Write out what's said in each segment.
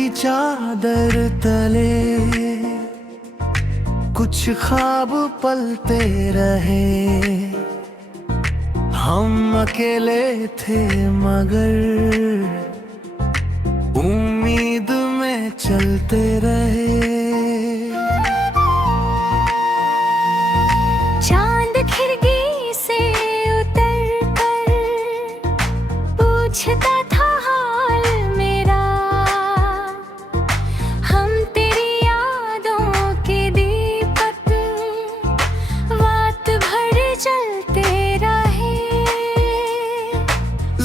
की चादर तले कुछ ख्वाब पलते रहे। हम अकेले थे मगर उम्मीद में चलते रहे। चांद खिड़की से उतर कर पूछता था हाल मेरा। हम तेरी यादों के दीपक रात भर जलते रहे।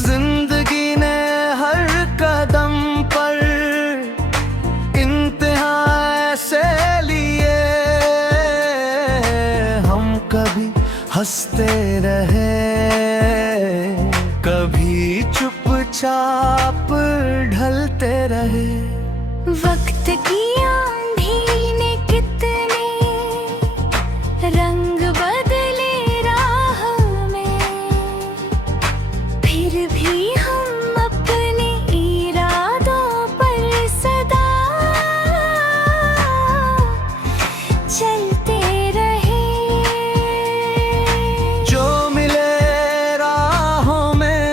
जिंदगी ने हर कदम पर इम्तिहान ऐसे लिए। हम कभी हंसते रहे, कभी चुपचाप ढलते रहे। वक्त की आंधी ने कितने रंग बदले राह में, फिर भी हम अपने इरादों पर सदा चलते रहे। जो मिले राहों में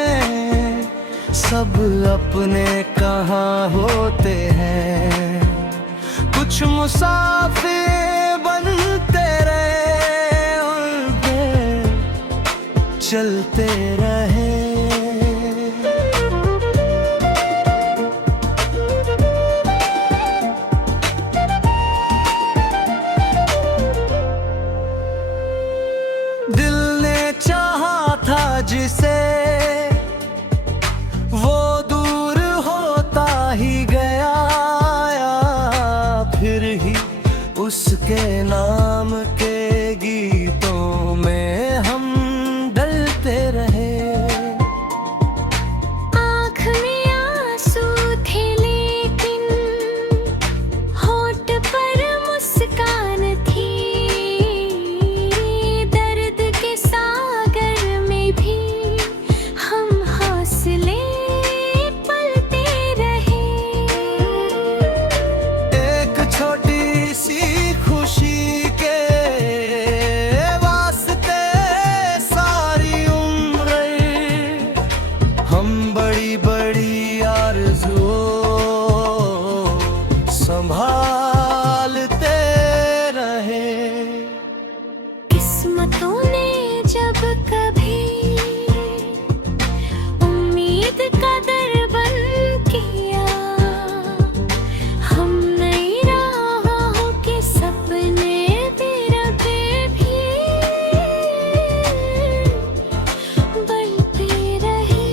सब अपने कहाँ होते हैं। कुछ मुसाफिर बनते रहे, उनके चलते रहे। दिल ने चाहा था जिसे वो दूर होता ही गया, फिर ही उसके नाम के गीतों में हम डलते रहे। आँख में आंसू थे लेकिन होठ पर मुस्कान थी। दर्द के सागर में भी हम हौसले पलते रहे। एक छोटी सी खुशी के वास्ते सारी उम्र हम बड़ी बड़ी आरज़ुओं संभालते रहे। किस्मतों ने जब कभी उम्मीद का दर बंद किया, हम नई राहों के सपने तेरे भी बनते रहे।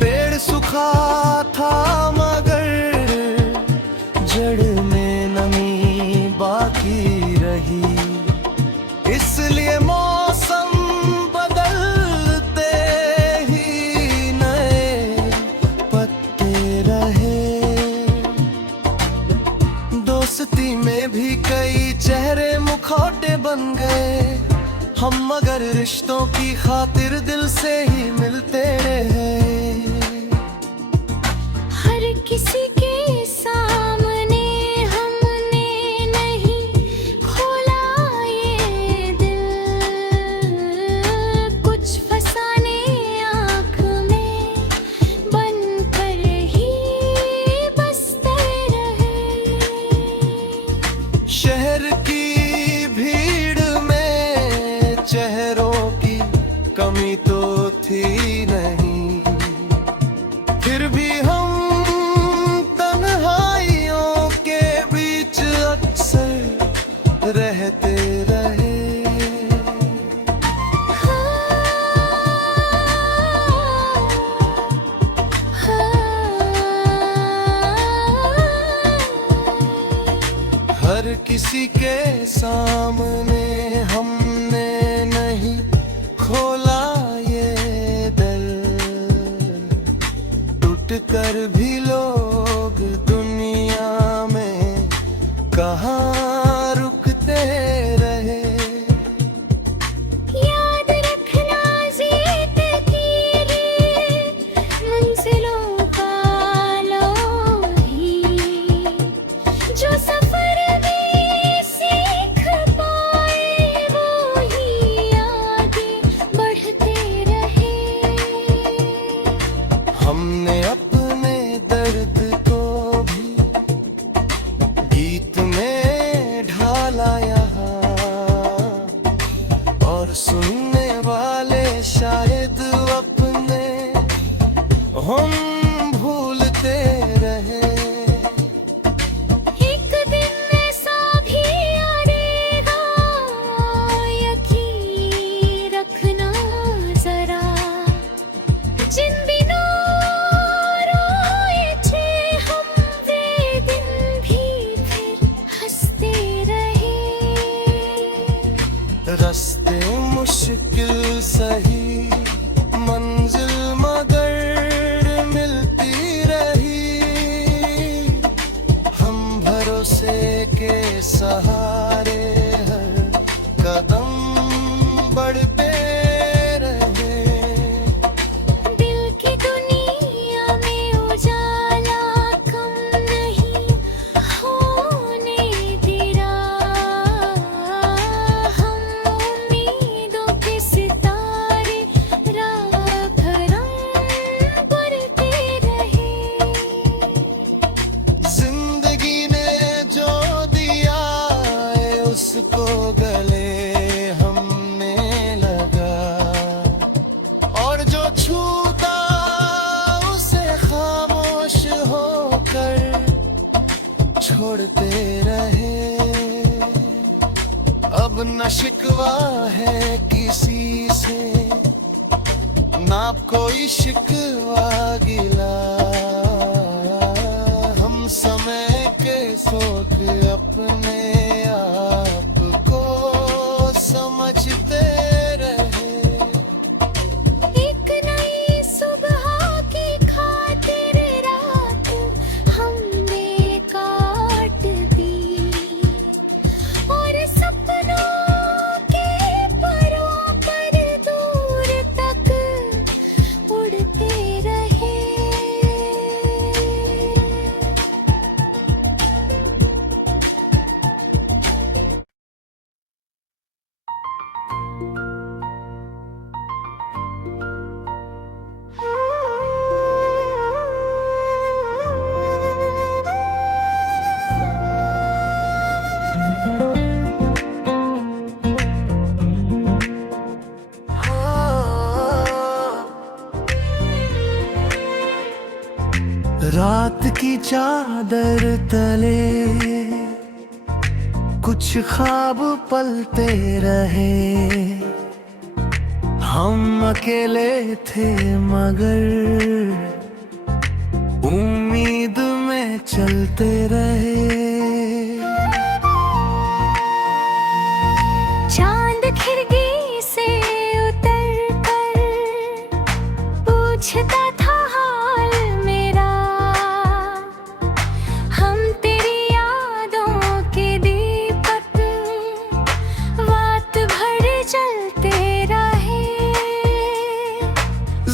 पेड़ सूखा था मगर जड़ में नमी बाकी रही। इसलिए मौसम बदलते ही नए पत्ते रहे। दोस्ती में भी कई चेहरे मुखौटे बन गए हम, मगर रिश्तों की खातिर दिल से ही मिलते रहे। हर किसी के सामने हमने नहीं खोला ये दिल। कुछ फसाने आँख में बनकर ही बसते रहे। शहर की भीड़ में चेहरों की कमी तो थी नहीं, फिर भी हम तन्हाइयों के बीच अक्सर रहते रहे। हर किसी के सामने हमने नहीं खोला ये दिल। टूट कर भी लोग दुनिया में कहाँ रुकते रहे। याद रखना जीत की मंजिलों का लो और सुनने वाले शायद अपने हम भूलते रहे। एक दिन ऐसा भी आएगा, यकीन रखना जरा, जिन दिनों रोए थे हम वे दिन भी फिर हंसते रहे। रास्ते मुश्किल सही, मंजिल मगर मिलती रही। हम भरोसे के सहारे हर कदम बढ़ते रहे। दिल की दुनिया में उजाला कम नहीं होने दिया। हम उम्मीदों के सितारे रात रंग बढ़ते रहे। जिंदगी ने जो दिया है उसको गले हमने लगा, और जो छूता उसे खामोश होकर छोड़ते रहे। अब न शिकवा है किसी से, ना कोई शिकवा गिला। हम समय के सोच अपने आप को समझते रहे। एक नई सुबह की खातिर रात हमने काट दी, और सपनों के परों पर दूर तक उड़ते रहे। रात की चादर तले कुछ ख्वाब पलते रहे। हम अकेले थे मगर उम्मीद में चलते रहे। चांद खिड़की से उतर कर पूछता था हाल मेरा। हम तेरी यादों के दीपक रात भर जलते रहे।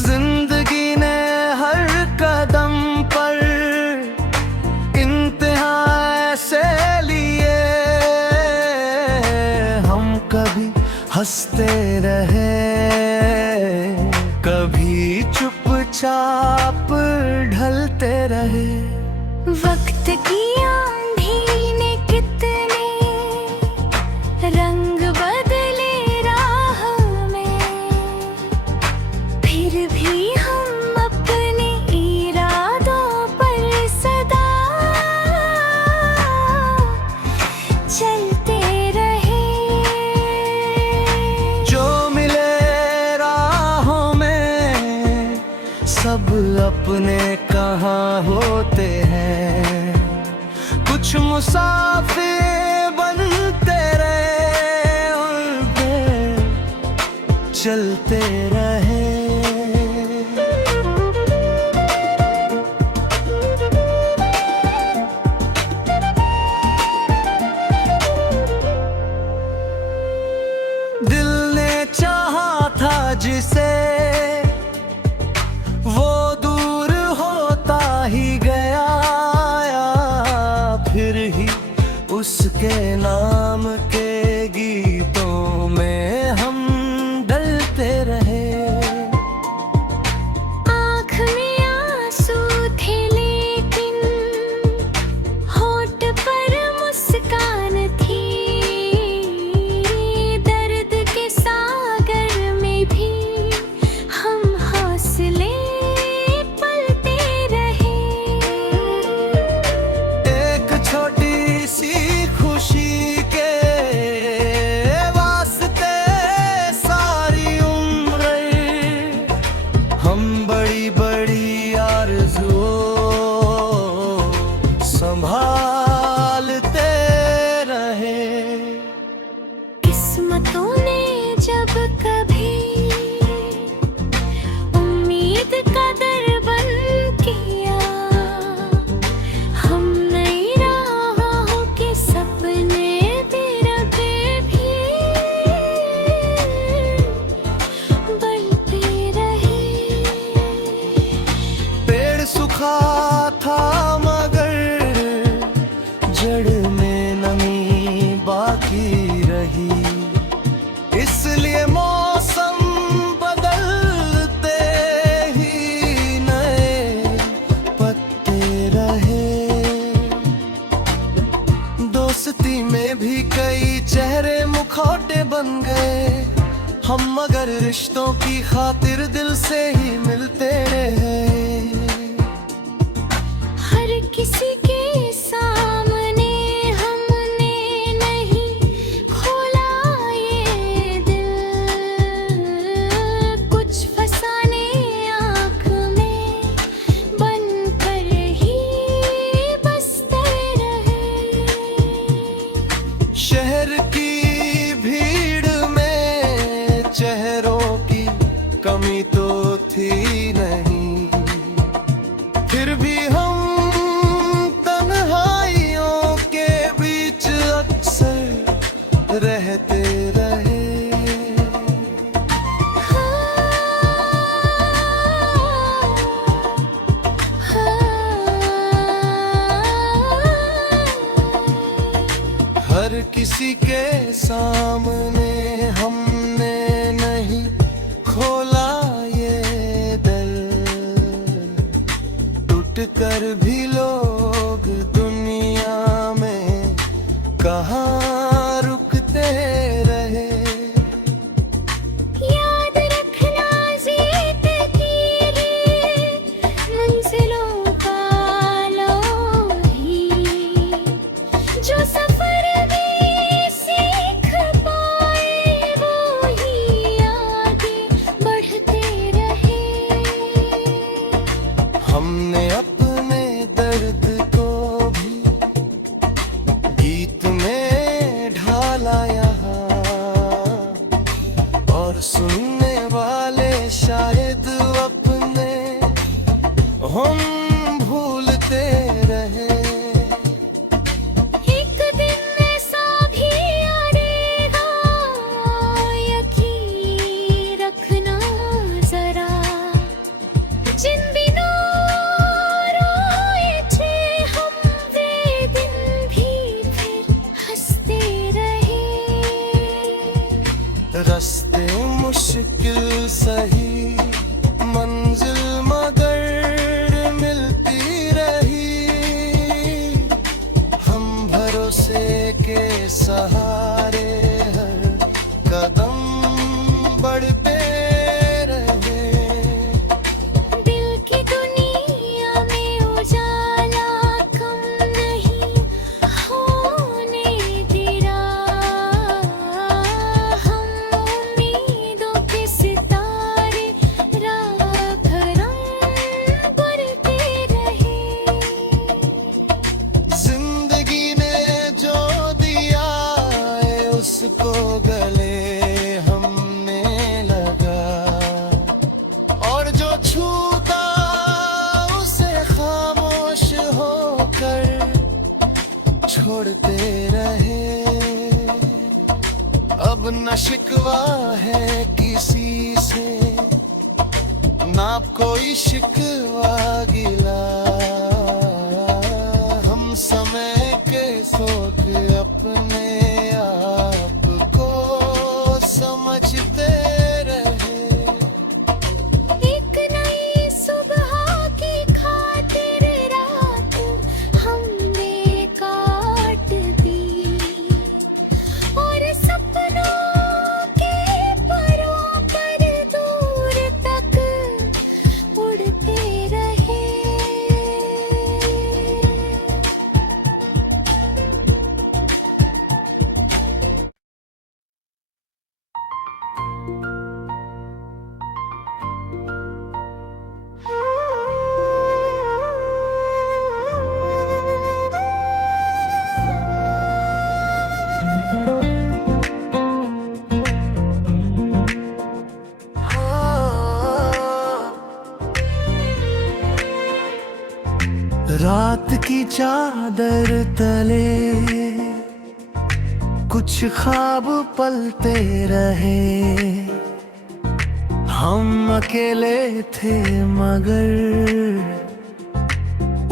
जिंदगी ने हर कदम पर इम्तिहान ऐसे लिए। हम कभी हंसते रहे, कभी चुपचाप ढलते रहे। वक्त की आंधी ने कितने रंग बदले राह में, फिर भी हम अपने इरादों पर सदा चलते रहे। जो मिले राहों में सब अपने कहाँ होते हैं। कुछ मुसाफिर बनते रहे, उन पे चलते रहे। दिल ने चाहा था जिसे वो दूर होता ही गया, फिर ही उसके नाम के गीतों में हम डलते रहे। आँख में आंसू थे लेकिन होठ पर मुस्कान थी। दर्द के साथ की रही। इसलिए मौसम बदलते ही नए पत्ते रहे। दोस्ती में भी कई चेहरे मुखौटे बन गए हम, मगर रिश्तों की खातिर दिल से ही मिलते रहे। हर किसी के सामने हमने नहीं खोला ये दिल, कुछ फसाने आँख में बनकर ही बसते रहे। शहर की भीड़ में चेहरों की कमी तो थी नहीं, फिर भी हम तन्हाइयों के बीच अक्सर रहते रहे। हर किसी के सामने हमने नहीं खोला ये दिल, टूट कर भी लोग दुनिया में कहाँ रुकते रहे। याद रखना जीत की मंजिलों का लोही, जो सफर भी सीख पाए वो ही आगे बढ़ते रहे। हमने अपने दर्द को भी गीत में ढाला यहाँ, और सुनने वाले शायद अपने हम भूलते रहे। एक दिन ऐसा भी आएगा, यकीन रखना जरा, जिन दिनों रोए थे हम वे दिन भी फिर हंसते रहे। रास्ते मुश्किल सही, मंजिल मगर मिलती रही। हम भरोसे के सहारे हर कदम बढ़ते रहे। दिल की दुनिया में उजाला कम नहीं होने दिया। हम उम्मीदों के सितारे रात रंग बढ़ते रहे। जिंदगी ने जो दिया है उसको गले हमने लगा, और जो छूता उसे खामोश होकर छोड़ते रहे। अब न शिकवा है किसी से, ना कोई शिकवा गिला। हम समय के सोच अपने आप को समझते रहे। एक नई सुबह की खातिर रात हमने काट दी, और सपनों के परों पर दूर तक उड़ते रहे। रात की चादर तले कुछ ख्वाब पलते रहे। हम अकेले थे मगर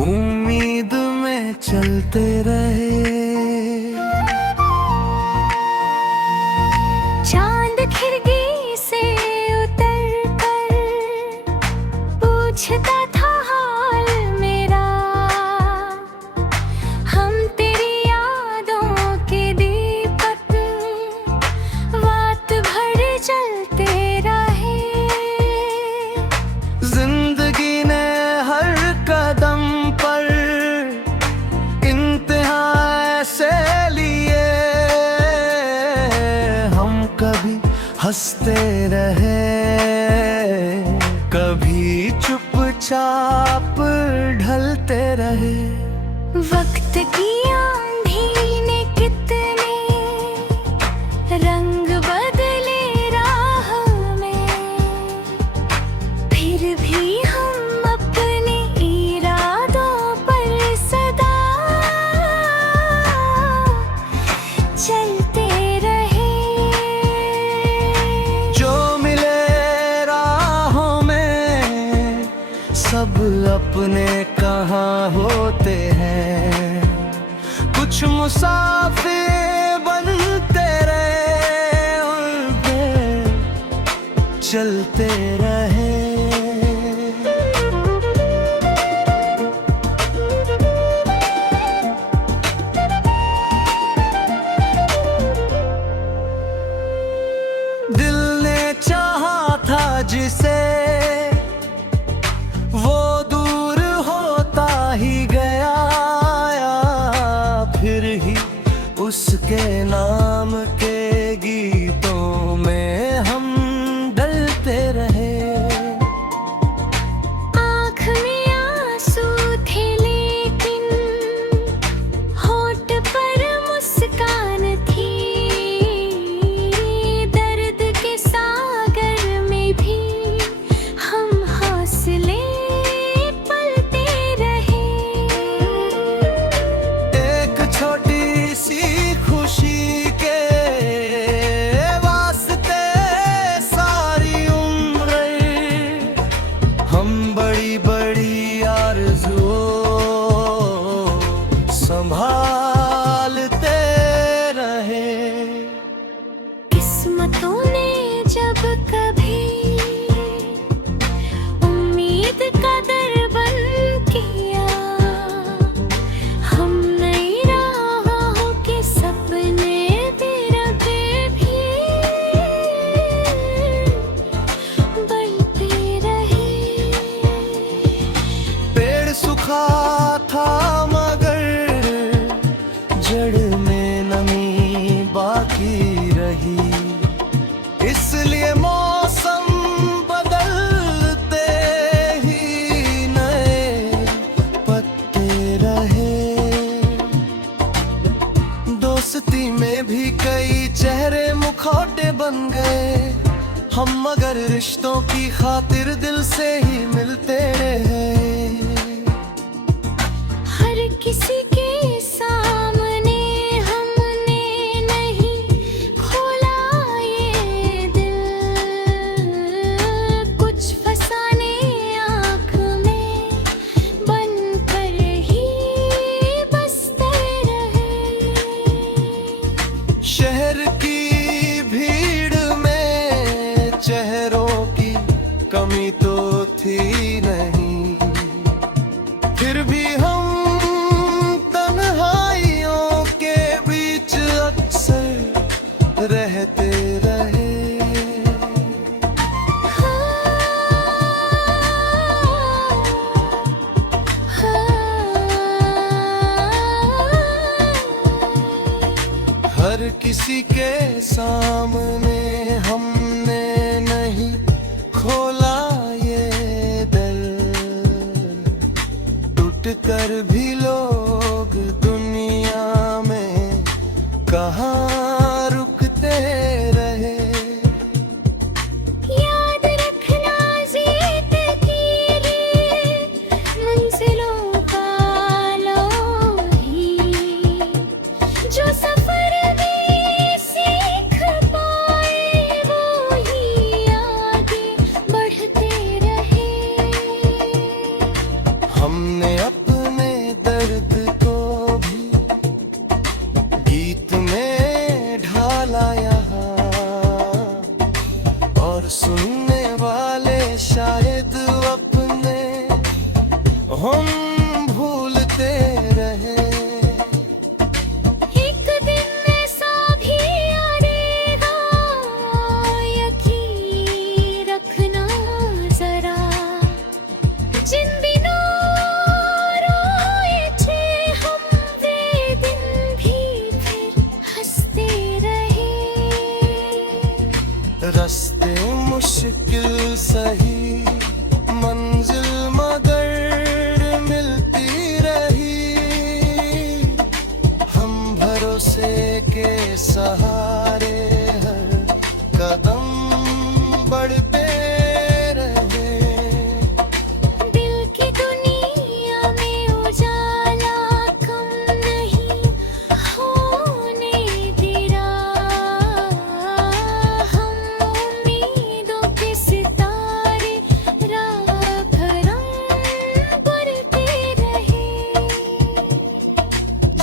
उम्मीद में चलते रहे। हंसते रहे, कभी चुपचाप ढलते रहे। वक्त की आंधी ने कितने रंग बदले राह में, फिर भी हम अपने इरादों पर सदा चलते रहे। जो मिले राहों में सब अपने कहाँ होते हैं, कुछ मुसाफिर बनते रहे, उनपे चलते रहे। दिल ने चाहा था जिसे, वो दूर होता ही गया, फिर ही उसके नाम के गीतों में हम डलते रहे। आँख में आंसू थे लेकिन होठ पर मुस्कान थी, दर्द के सागर में भी हम हौसले पलते रहे। एक छोटी सी खुशी के वास्ते सारी उम्र हम बड़ी बड़ी आरज़ुओं संभालते रहे। किस्मतों ने जब कभी उम्मीद का दर बंद किया, हम नई राहों के सपने तेरे भी बढ़ते रहे। पेड़ सूखा था मगर जड़ में नमी बाकी रही, इसलिए मौसम बदलते ही नए पत्ते रहे। दोस्ती में भी कई चेहरे मुखौटे बन गए, हम मगर रिश्तों की खातिर दिल से ही मिलते रहे। हर किसी के सामने हमने नहीं खोला ये दिल, कुछ फसाने आँख में बनकर ही बसते रहे। शहर की भीड़ में चेहरों की कमी तो थी नहीं, फिर भी हम तन्हाइयों के बीच अक्सर रहते रहे। हर किसी के सामने हमने नहीं खोला ये दिल, टूट कर भी लोग दुनिया में कहाँ रुकते रहे। याद रखना जीत की मंजिलों का लोही, जो सफर में सीख पाए वो ही आगे बढ़ते रहे। हमने अपने दर्द को भी गीत में ढाला यहाँ, और सुनने वाले शायद अपने हम भूलते रहे। एक दिन ऐसा भी आएगा, यकीन रखना जरा, जिन दिनों रोए थे हम वे दिन भी फिर हंसते रहे। रास्ते मुश्किल सही, मंजिल मगर मिलती रही। हम भरोसे के सहारे हर कदम बढ़ते रहे। दिल की दुनिया में उजाला कम नहीं होने दिया। हम उम्मीदों के सितारे रात रंग बढ़ते रहे।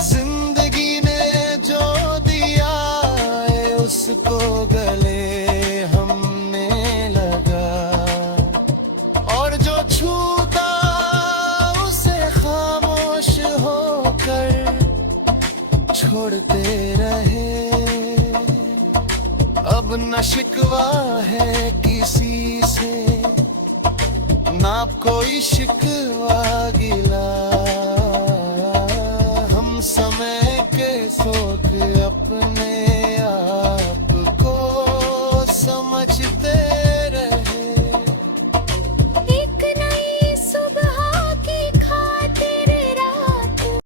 जिंदगी ने जो दिया है उसको गले हमने लगा, और जो छूता उसे खामोश होकर छोड़ते रहे। अब न शिकवा है किसी से, ना कोई शिकवा गिला।